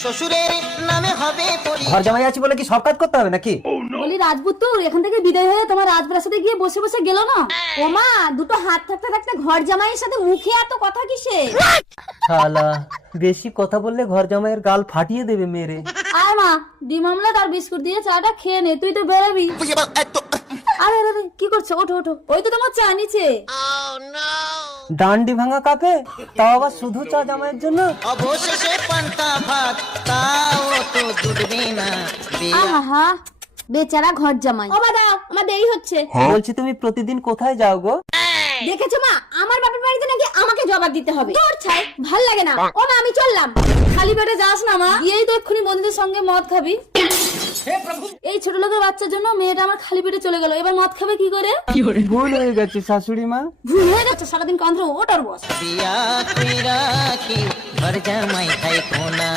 শ্বশুরের নামে হবে ঘর জামাই আছি বলে কি সব কাজ করতে হবে নাকি? বলি রাজপুত্র এখান থেকে বিদায় হয়ে তোমার রাজপ্রাসাদে গিয়ে বসে বসে গেল না? ওমা দুটো হাত থাকতে থাকতে ঘর জামাইয়ের সাথে মুখে এত কথা কিসে? শালা বেশি কথা বললে ঘর জামাইয়ের গাল ফাটিয়ে দেবে মেরে। আয় মা ডিম আমলেট আর বিস্কুট দিয়ে চাটা খেয়ে নে, তুই তো বেরোবি। আরে আরে আরে, কি করছো? ওঠো ওঠো, ওই তো তোমার চা নিচে। ডান্ডি ভাঙা কাপে, তাও আবার শুধু চা জামাইয়ের জন্য। অবশেষে পান্তা ভাত, তাও তো জুটবে না। আহা বেচারা ঘর জামাই। ও মা দাও, আমার দেরি হচ্ছে। বলছি তুমি প্রতিদিন কোথায় যাও গো? দেখেছো মা, আমার বাপের বাড়িতে নাকি আমাকে জবাব দিতে হবে। তোর ছাই ভাল লাগে না। ও মা আমি চললাম। খালি পেটে যাস না মা, গিয়েই তো এক্ষুনি বন্ধুদের সঙ্গে মদ খাবি। এই ছোট লোকের বাচ্চার জন্য মেয়েটা আমার খালি পেটে চলে গেল, এবার মদ খাবে কি করে? ভুল হয়ে গেছে শাশুড়ি মা। ভুল হয়ে গেছে, সারাদিন কান্দ্র ওটার বস। বিয়া কইরা কি ঘর জামাই খাই কোনা।